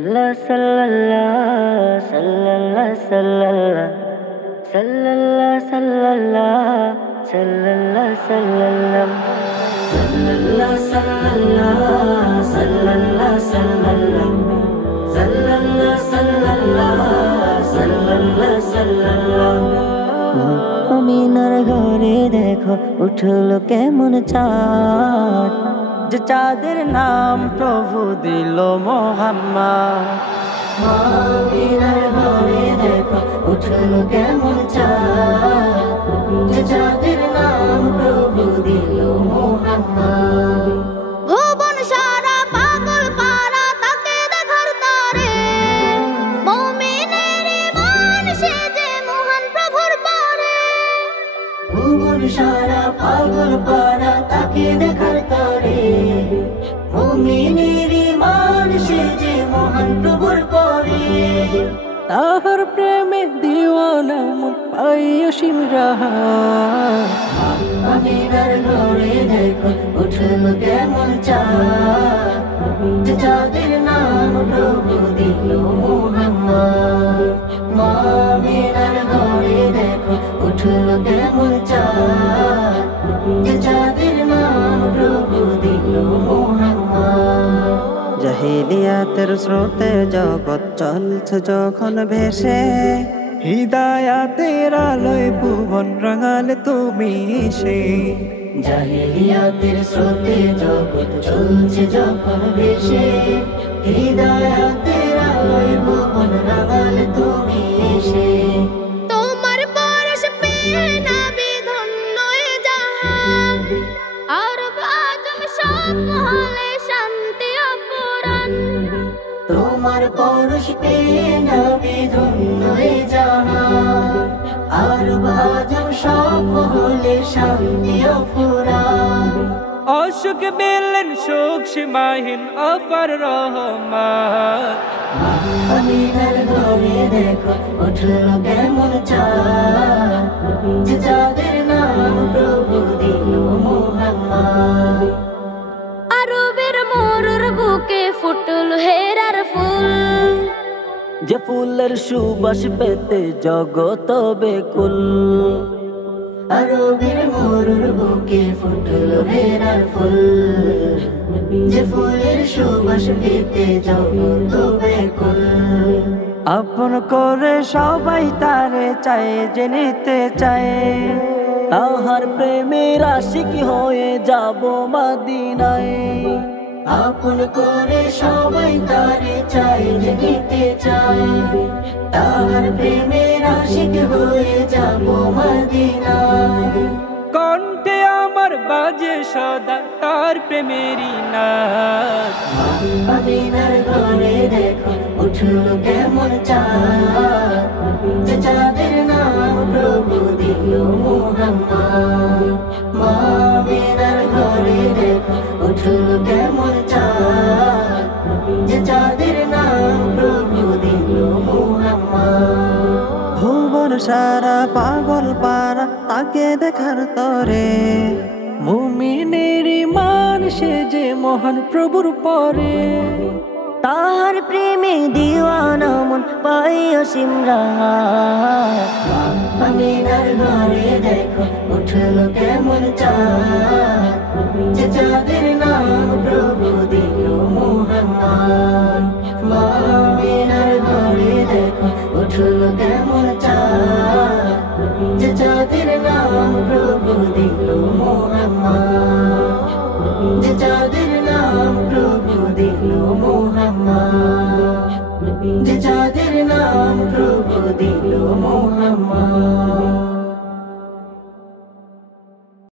সাল্লাল্লাহ সাল্লাল্লাহ সাল্লাল্লাহ সাল্লাল্লাহ সাল্লাল্লাহ সাল্লাল্লাহ সাল্লাল্লাহ সাল্লাল্লাহ সাল্লাল্লাহ সাল্লাল্লাহ সাল্লাল্লাহ সাল্লাল্লাহ সাল্লাল্লাহ সাল্লাল্লাহ সাল্লাল্লাহ আমিনার ঘরে দেখো উঠলো কেমন চাঁদ, যে চাঁদের নাম প্রভু দিল মোহাম্মদ। আমিনার ঘরে দেখো উঠলো কেমন চাঁদ, যে চাঁদের নাম প্রভু দিল মোহাম্মদ। ভুবন সারা পাগল পারা তাকে দেখার তরে, মুমিনের ঈমান সে যে মহান প্রভুর পরে। ভুবন সারা পাগল পারা তাকে দেখার তরে, মুমিনের ঈমান সে যে মহান প্রভুর পরে। তাহার প্রেমে দিওয়ানা মন পাই অসীম রাহাত। আমিনার ঘরে দেখো উঠলো কেমন চাঁদ, যে চাঁদের নাম প্রভু দিল মোহাম্মদ। আমিনার ঘরে দেখো উঠলো কেমন চাঁদ, যে চাঁদের নাম প্রভু দিল মোহাম্মদ। জাহিলিয়াতের স্রোতে জগৎ চলছে যখন ভেসে, হিদায়াতের আলোয় ভুবন রাঙালে তুমি সে। জাহিলিয়াতের স্রোতে জগৎ চলছে যখন ভেসে, হিদায়াতের আলোয় ভুবন রাঙালে তুমি সে। তোমার পরশ পেয়ে নবী ধন্য এ জাহান, আরব আজম সব মহলে শান্তি অফুরান। তোমার পরশ পেয়ে নবী ধন্য এ জাহান, আরব আজম সব মহলে শান্তি অফুরান। অশোক বেলেন শোক সীমাহীন অপার রহমান। আমিনার ঘরে দেখো উঠলো কেমন চাঁদ, যে চাঁদের নাম প্রভু দিল মোহাম্মদ। আরবের মরুর বুকে ফুটল হেরার ফুল, যে ফুলের সুবাস পেতে জগত বেকুল। আরবের মরুর বুকে ফুটল হেরার ফুল, যে ফুলের সুবাস পেতে জগত বেকুল। আপন করে সবাই তারে চায়, যে নিতে চায়, তাহার প্রেমের আশিক হয়ে যাব মদিনায়। আপন করে সবাই তারে চায়, যে নিতে চায়, তাহার প্রেমের আশিক হয়ে যাব মদিনায়। কণ্ঠে আমার বাজে সদা তার প্রেমেরই নাচ। আমিনার ঘরে দেখো উঠলো কেমন চাঁদ, যে চাঁদের নাম প্রভু দিল মোহাম্মদ। আমিনার ঘরে দেখো উঠলো কেমন চাঁদ, যে চাঁদের নাম প্রভু দিল মোহাম্মদ। ভুবন সারা পাগল পারা তাকে দেখার তরে, মুমিনের ঈমান সে যে মহান প্রভুর পরে। তাহার প্রেমে দিওয়ানা মন পাই অসীম রাহাত। আমিনার ঘরে দেখো উঠলো কেমন চাঁদ, যে চাঁদের নাম প্রভু দিল মোহাম্মদ। আমিনার ঘরে দেখো উঠলো কেমন চাঁদ, যে চাঁদের নাম প্রভু দিল মোহাম্মদ। যে চাঁদের নাম প্রভু দিল মোহাম্মদ, যে চাঁদের নাম প্রভু দিল মোহাম্মদ।